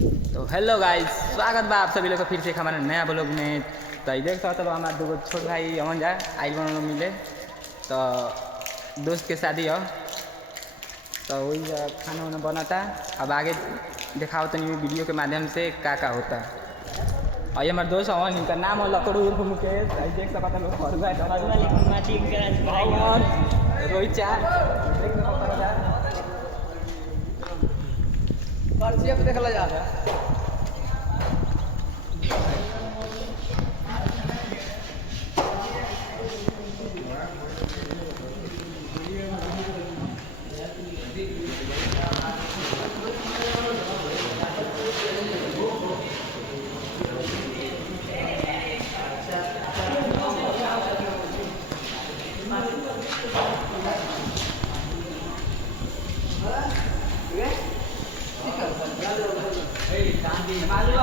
तो hello guys, स्वागत बा आप सभी लोग का फिर से एक हमारे नया ब्लॉग में। तो देख सकते हो हमारे दो छोट भाई अमन जा आई बन मिले। तो दोस्त के शादी हो तो वही खाना वाना बनाता। अब आगे दिखाओ तो नहीं वीडियो के माध्यम से का होता। और ये हमारे दोस्त अमन, इनका नाम है लकड़ू उर्फ मुकेश। देख सकते हो रोहित चा देख ला जा मालूम